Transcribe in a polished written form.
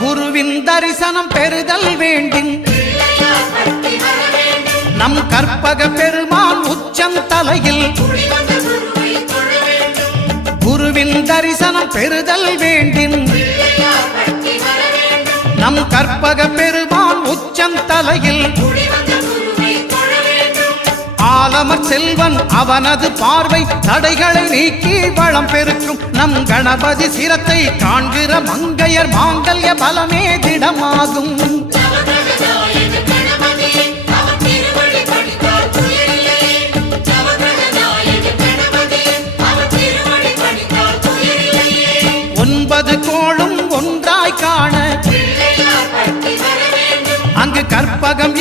குருவின் தரிசனம் பெறுதல் வேண்டும். நம் கற்பக பெருமான் உச்சந்தலையில் குருவின் தரிசனம் பெறுதல் வேண்டும். நம் கற்பக பெருமான் உச்சந்தலையில் ஆலமர் செல்வன் அவனது பார்வை தடைகளை நீக்கி வளம் பெருக்கும். நம் கணபதி சிரத்தை காண்கிற மங்கையர் மாங்கல்ய பலமே திடமாகும். ஒன்பது கோளும் ஒன்றாய் காண அங்கு கற்பகம்